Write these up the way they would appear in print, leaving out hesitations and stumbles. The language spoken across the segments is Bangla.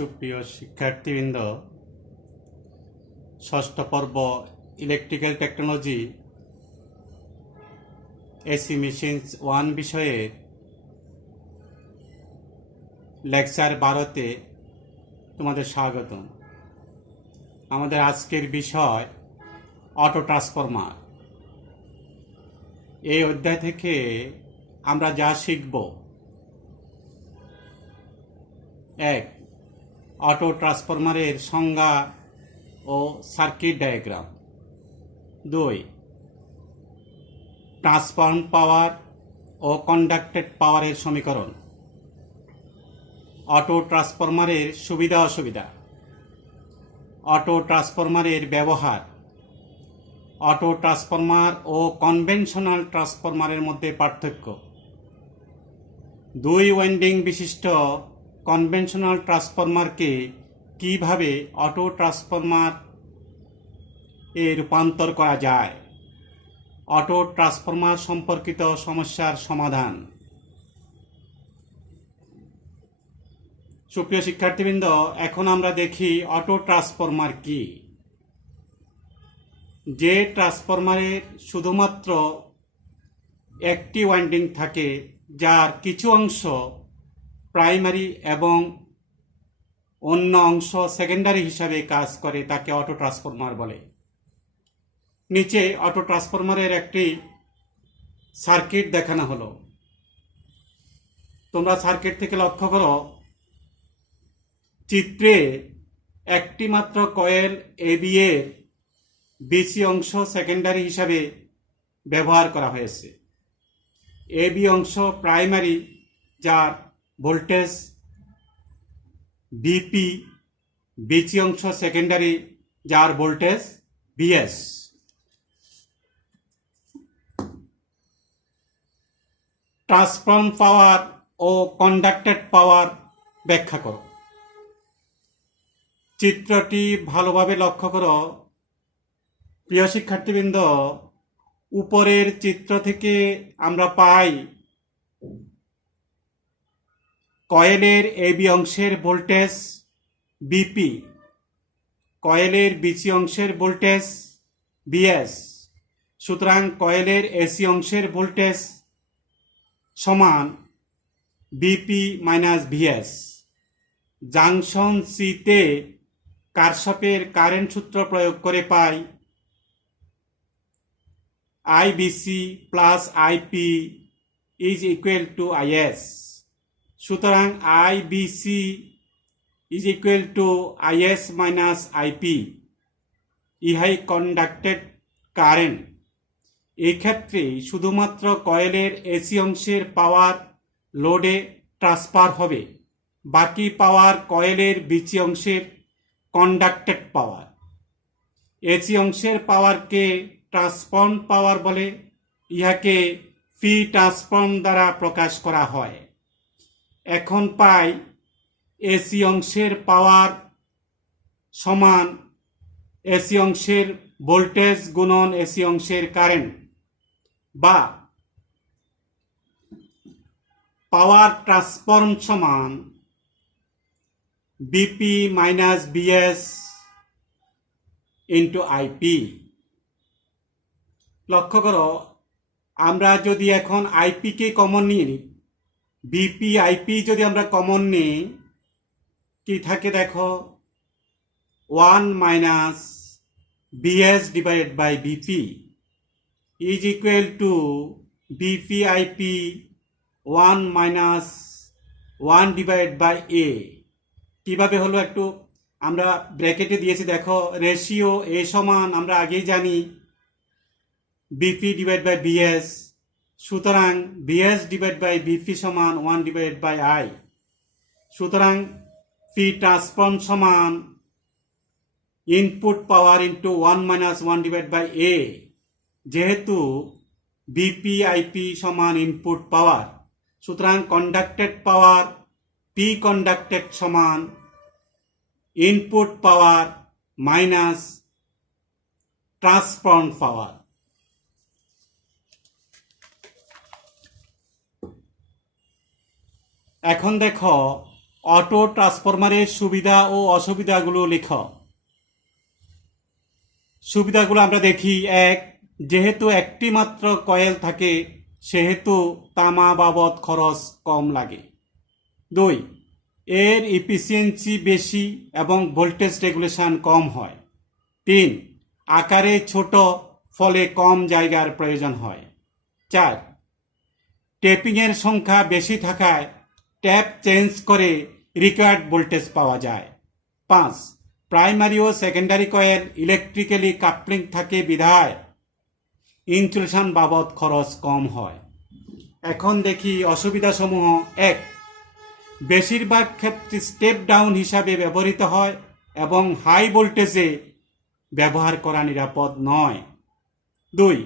সুপ্রিয় শিক্ষার্থীবৃন্দ, ষষ্ঠ পর্ব ইলেকট্রিক্যাল টেকনোলজি এসি মেশিনস 1 বিষয়ে লেকচার 12তে তোমাদের স্বাগতম। আমাদের আজকের বিষয় অটো ট্রান্সফরমার। এই অধ্যায় থেকে আমরা যা শিখব: 1. অটো ট্রান্সফরমারের সংজ্ঞা ও সার্কিট ডায়াগ্রাম। 2. ট্রান্সফর্ম পাওয়ার ও কন্ডাক্টেড পাওয়ারের সমীকরণ। অটো ট্রান্সফরমারের সুবিধা অসুবিধা। অটো ট্রান্সফরমারের ব্যবহার। অটো ট্রান্সফরমার ও কনভেনশনাল ট্রান্সফরমারের মধ্যে পার্থক্য। 2 ওয়াইন্ডিং বিশিষ্ট কনভেনশনাল ট্রান্সফরমারকে কিভাবে অটো ট্রান্সফরমার এ রূপান্তর করা যায়। অটো ট্রান্সফরমার সম্পর্কিত সমস্যার সমাধান। সুপ্রিয় শিক্ষার্থীবৃন্দ, এখন আমরা দেখি অটো ট্রান্সফরমার কি। যে ট্রান্সফরমারের শুধুমাত্র একটি ওয়াইন্ডিং থাকে, যার কিছু অংশ প্রাইমারি এবং অন্য অংশ সেকেন্ডারি হিসাবে কাজ করে, তাকে অটো ট্রান্সফরমার বলে। নিচে অটো ট্রান্সফরমারের একটি সার্কিট দেখানো হলো। তোমরা সার্কিট থেকে লক্ষ্য করো, চিত্রে একটি মাত্র কয়েল এবি এর বিসি অংশ সেকেন্ডারি হিসাবে ব্যবহার করা হয়েছে। এবি অংশ প্রাইমারি, যার ভোল্টেজ বিপি, বিসি অংশ সেকেন্ডারি, যার ভোল্টেজ বিএস। ট্রান্সফর্ম পাওয়ার ও কন্ডাক্টেড পাওয়ার ব্যাখ্যা করো। চিত্রটি ভালোভাবে লক্ষ্য করো। প্রিয় শিক্ষার্থীবৃন্দ, উপরের চিত্র থেকে আমরা পাই কয়েলের এবি অংশের ভোল্টেজ বিপি, কয়েলের বিসি অংশের ভোল্টেজ বিএস। সুতরাং কয়েলের এসি অংশের ভোল্টেজ সমান বিপি মাইনাস ভিএস। জাংশন সিতে কারশফের কারেন্ট সূত্র প্রয়োগ করে পাই IBC plus IP is equal to IS. সুতরাং IBC is equal to IS minus IP, ইহাই কন্ডাক্টেড কারেন্ট। এই ক্ষেত্রে শুধুমাত্র কয়েলের এসি অংশের পাওয়ার লোডে ট্রান্সফার হবে, বাকি পাওয়ার কয়েলের বিসি অংশের কন্ডাক্টেড পাওয়ার। এসি অংশের পাওয়ারকে ট্রান্সফর্ম পাওয়ার বলে, ইহাকে ফি ট্রান্সফর্ম দ্বারা প্রকাশ করা হয়। এখন পাই এসি অংশের পাওয়ার সমান এসি অংশের ভোল্টেজ গুণন এসি অংশের কারেন্ট, বা পাওয়ার ট্রান্সফর্ম সমান BP minus BS into IP. লক্ষ্য করো, আমরা যদি এখন আইপিকে কমন নিয়ে নিই, বিপি আইপি যদি আমরা কমন নিই, কি থাকে দেখো, 1 minus BS divided by BP is equal to BP IP 1 minus 1 divided by A. কিভাবে হলো একটু আমরা ব্র্যাকেটে দিয়েছি দেখো, রেশিও এ সমান আমরা আগেই জানি বিপি ডিভাইড বাই বিএস। সুতরাং বিএস ডিভাইড বাই বিপি সমান 1 ডিভাইড বাই আই। সুতরাং ফি ট্রান্সফর্ম সমান input power into 1 minus 1 divide by A. যেহেতু বিপি আইপি সমান ইনপুট পাওয়ার, সুতরাং কন্ডাক্টেড পাওয়ার পি কন্ডাক্টেড সমান input power minus transform power. এখন দেখো, অটো ট্রান্সফরমারের সুবিধা ও অসুবিধাগুলো লেখ। সুবিধাগুলো আমরা দেখি। এক, যেহেতু একটি মাত্র কয়েল থাকে সেহেতু তামা বাবদ খরচ কম লাগে। দুই, এর ইফিসিয়েন্সি বেশি এবং ভোল্টেজ রেগুলেশন কম হয়। তিন, আকারে ছোট ফলে কম জায়গার প্রয়োজন হয়। চার, টেপিংয়ের সংখ্যা বেশি থাকায় ট্যাপ চেঞ্জ করে রিকোয়ার্ড ভোল্টেজ পাওয়া যায়। পাঁচ, প্রাইমারি ও সেকেন্ডারি কয়েল ইলেকট্রিক্যালি কাপলিং থাকে বিধায় ইনসুলেশন বাবদ খরচ কম হয়। এখন দেখি অসুবিধাসমূহ। এক, বেশিরভাগ ক্ষেত্রে স্টেপ ডাউন হিসাবে ব্যবহৃত হয় এবং হাই ভোল্টেজে ব্যবহার করা নিরাপদ নয়। দুই,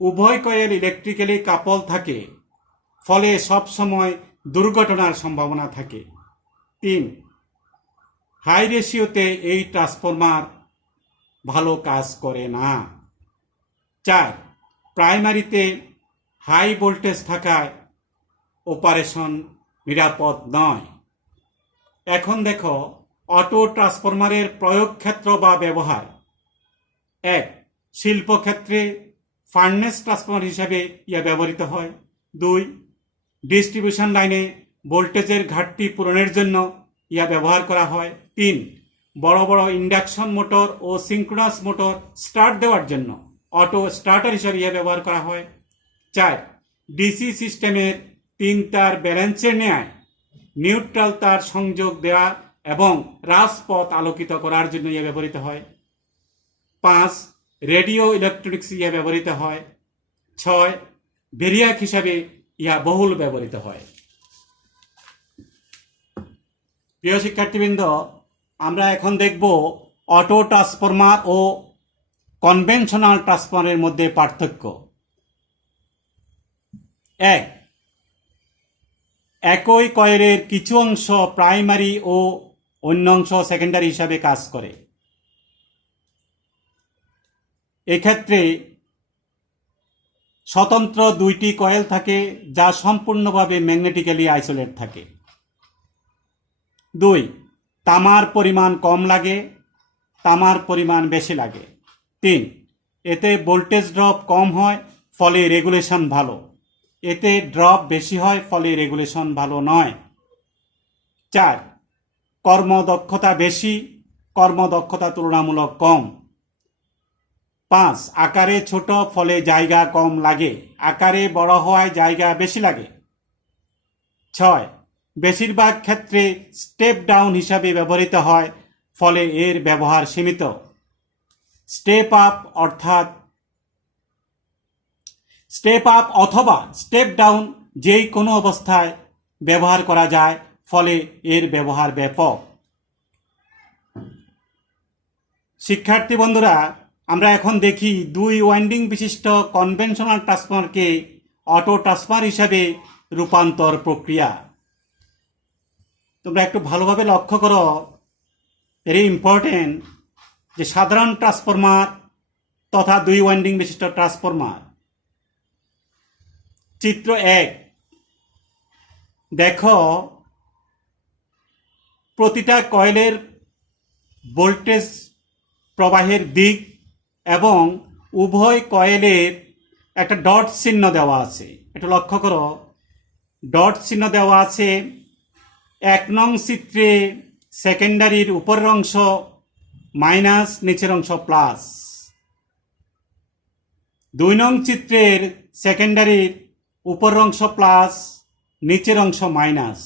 উভয় কয়েল ইলেকট্রিক্যালি কাপল থাকে ফলে সবসময় দুর্ঘটনার সম্ভাবনা থাকে। তিন, হাই রেশিওতে এই ট্রান্সফরমার ভালো কাজ করে না। চার, প্রাইমারিতে হাই ভোল্টেজ থাকায় অপারেশন নিরাপদ নয়। এখন দেখো অটো ট্রান্সফরমারের প্রয়োগ ক্ষেত্র বা ব্যবহার। এক, শিল্পক্ষেত্রে ফার্নেস ট্রান্সফরমার হিসাবে ইয়া ব্যবহৃত হয়। দুই, ডিস্ট্রিবিউশন লাইনে ভোল্টেজের ঘাটতি পূরণের জন্য ইয়া ব্যবহার করা হয়। তিন, বড় বড় ইন্ডাকশন মোটর ও সিঙ্ক্রোনাস মোটর স্টার্ট দেওয়ার জন্য অটো স্টার্টার হিসাবে ইয়া ব্যবহার করা হয়। চার, ডিসি সিস্টেমের 3 তার ব্যালেন্সের ন্যায় নিউট্রাল তার সংযোগ দেওয়া এবং রাজপথ আলোকিত করার জন্য ইয়া ব্যবহৃত হয়। 5, রেডিও ইলেকট্রনিক্স ইয়া ব্যবহৃত হয়। 6, ভেরিয়াক হিসাবে ইহা বহুল ব্যবহৃত হয়। প্রিয় শিক্ষার্থীবৃন্দ, আমরা এখন দেখব অটো ট্রান্সফরমার ও কনভেনশনাল ট্রান্সফরমারের মধ্যে পার্থক্য। এক, একই কয়েলের কিছু অংশ প্রাইমারি ও অন্য অংশ সেকেন্ডারি হিসাবে কাজ করে। এক্ষেত্রে স্বতন্ত্র 2টি কয়েল থাকে যা সম্পূর্ণভাবে ম্যাগনেটিক্যালি আইসোলেট থাকে। 2, তামার পরিমাণ কম লাগে, তামার পরিমাণ বেশি লাগে। 3, এতে ভোল্টেজ ড্রপ কম হয় ফলে রেগুলেশন ভালো, এতে ড্রপ বেশি হয় ফলে রেগুলেশন ভালো নয়। 4, কর্মদক্ষতা বেশি, কর্মদক্ষতা তুলনামূলক কম। 5, আকারে ছোট ফলে জায়গা কম লাগে, আকারে বড় হওয়ায় জায়গা বেশি লাগে। 6, বেশিরভাগ ক্ষেত্রে স্টেপ ডাউন হিসাবে ব্যবহৃত হয় ফলে এর ব্যবহার সীমিত। স্টেপ আপ অথবা স্টেপ ডাউন যেই কোনো অবস্থায় ব্যবহার করা যায় ফলে এর ব্যবহার ব্যাপক। শিক্ষার্থী বন্ধুরা, আমরা এখন দেখি 2 ওয়াইন্ডিং বিশিষ্ট কনভেনশনাল ট্রান্সফরমারকে অটো ট্রান্সফরমার হিসাবে রূপান্তর প্রক্রিয়া। তোমরা একটু ভালোভাবে লক্ষ্য করো, ভেরি ইম্পর্টেন্ট, যে সাধারণ ট্রান্সফরমার তথা 2 ওয়াইন্ডিং বিশিষ্ট ট্রান্সফরমার। চিত্র 1 দেখো, প্রতিটা কয়েলের ভোল্টেজ প্রবাহের দিক এবং উভয় কয়েলের একটা ডট চিহ্ন দেওয়া আছে। এটা লক্ষ্য করো, ডট চিহ্ন দেওয়া আছে। 1 নং চিত্রে সেকেন্ডারির উপরের অংশ মাইনাস, নিচের অংশ প্লাস। 2 নং চিত্রের সেকেন্ডারির উপরের অংশ প্লাস, নিচের অংশ মাইনাস।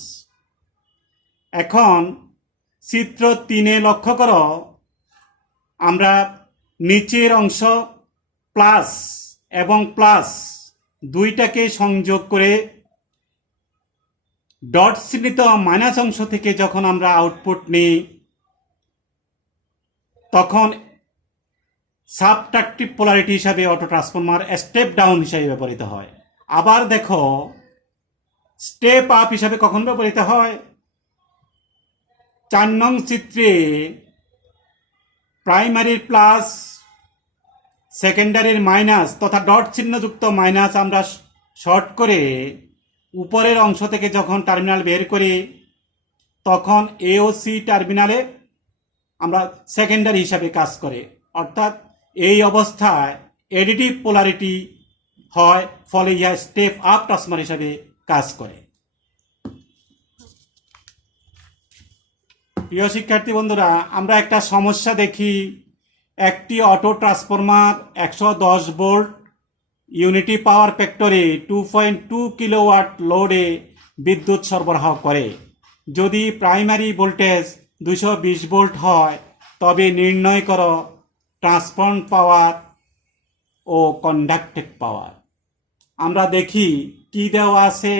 এখন চিত্র 3 লক্ষ্য করো, আমরা নিচের অংশ প্লাস এবং প্লাস দুইটাকে সংযোগ করে ডট চিহ্নিত মাইনাস অংশ থেকে যখন আমরা আউটপুট নিই তখন সাবট্রাকটিভ পোলারিটি হিসাবে অটো ট্রান্সফরমার স্টেপ ডাউন হিসাবে ব্যবহৃত হয়। আবার দেখো, স্টেপ আপ হিসাবে কখন ব্যবহৃত হয়? 4 নং চিত্রে প্রাইমারির প্লাস, সেকেন্ডারির মাইনাস তথা ডট চিহ্নযুক্ত মাইনাস আমরা শর্ট করে উপরের অংশ থেকে যখন টার্মিনাল বের করি তখন এওসি টার্মিনালে আমরা সেকেন্ডারি হিসাবে কাজ করে, অর্থাৎ এই অবস্থায় এডিটিভ পোলারিটি হয়, ফলে ইহা স্টেপ আপ ট্রান্সফরমার হিসাবে কাজ করে। প্রিয় শিক্ষার্থী বন্ধুরা, আমরা একটা সমস্যা দেখি। একটি auto transformer 110 volt unity power ফ্যাক্টরে 2.2 কিলোওয়াট লোডে বিদ্যুৎ সরবরাহ করে। যদি প্রাইমারি ভোল্টেজ 220 ভোল্ট হয়, তবে নির্ণয় করো ট্রান্সফর্ম পাওয়ার ও কন্ডাক্টেড পাওয়ার। আমরা দেখি কি দেওয়া আছে।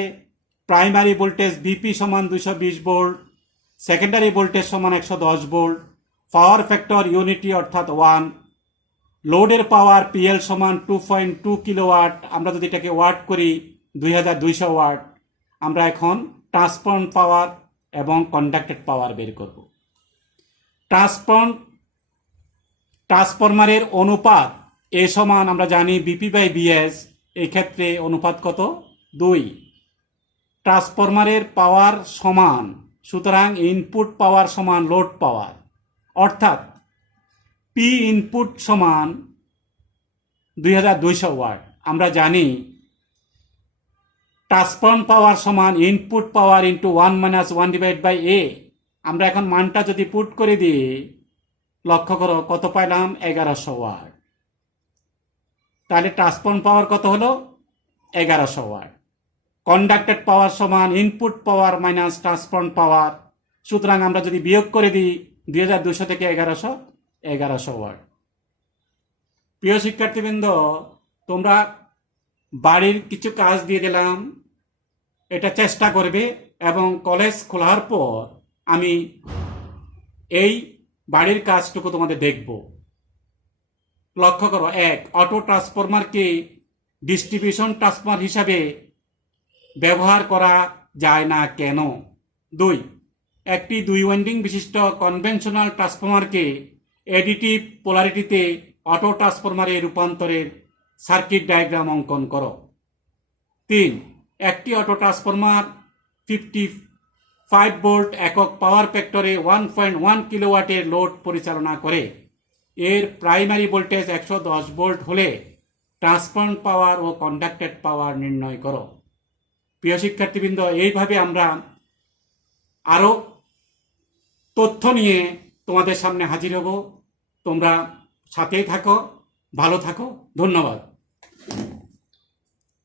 প্রাইমারি ভোল্টেজ ভিপি সমান 220 ভোল্ট, সেকেন্ডারি ভোল্টেজ সমান 110 ভোল্ট, পাওয়ার ফ্যাক্টর ইউনিটি অর্থাৎ 1, লোডের পাওয়ার পিএল সমান 2.2 কিলোওয়াট। আমরা যদি এটাকে ওয়াট করি 2200 ওয়াট। আমরা এখন ট্রান্সফর্ম পাওয়ার এবং কন্ডাক্টেড পাওয়ার বের করব। ট্রান্সফরমারের অনুপাত এ সমান আমরা জানি বিপি বাই বিএস। এই ক্ষেত্রে অনুপাত কত? 2। ট্রান্সফরমারের পাওয়ার সমান, সুতরাং ইনপুট পাওয়ার সমান লোড পাওয়ার, অর্থাৎ পি ইনপুট সমান 2200 ওয়াট। আমরা জানি ট্রান্সফর্ম পাওয়ার সমান input power into 1 - 1 divide by A. আমরা এখন মানটা যদি পুট করে দিই, লক্ষ্য করো কত পাইলাম? 1100 ওয়াট। তাহলে ট্রান্সফর্ম পাওয়ার কত হলো? 1100 ওয়াট। কন্ডাক্টেড পাওয়ার সমান ইনপুট পাওয়ার মাইনাস ট্রান্সফর্ম পাওয়ার, সুতরাং আমরা যদি বিয়োগ করে দিই 2200 থেকে 1100 ওয়াট। প্রিয় শিক্ষার্থীবৃন্দ, তোমরা বাড়ির কিছু কাজ দিয়ে দিলাম, এটা চেষ্টা করবে এবং কলেজ খোলার পর আমি এই বাড়ির কাজটুকু তোমাদের দেখব। লক্ষ্য করো, 1. অটো ট্রান্সফরমারকে ডিস্ট্রিবিউশন ট্রান্সফরমার হিসাবে ব্যবহার করা যায় না কেন? 2. একটি 2 ওয়াইন্ডিং বিশিষ্ট কনভেনশনাল ট্রান্সফরমারকে এডিটিভ পোলারিটিতে অটো ট্রান্সফরমারে রূপান্তরের সার্কিট ডায়াগ্রাম অঙ্কন করো। 3. একটি অটো ট্রান্সফরমার 55 ভোল্ট একক পাওয়ার ফ্যাক্টরে 1.1 কিলোওয়াটের লোড পরিচালনা করে। এর প্রাইমারি ভোল্টেজ 110 ভোল্ট হলে ট্রান্সফর্ম পাওয়ার ও কন্ডাক্টেড পাওয়ার নির্ণয় করো। প্রিয় শিক্ষার্থীবৃন্দ, এইভাবে আমরা আরও তথ্য নিয়ে তোমাদের সামনে হাজির হব। তোমরা সাথেই থাকো, ভালো থাকো। ধন্যবাদ।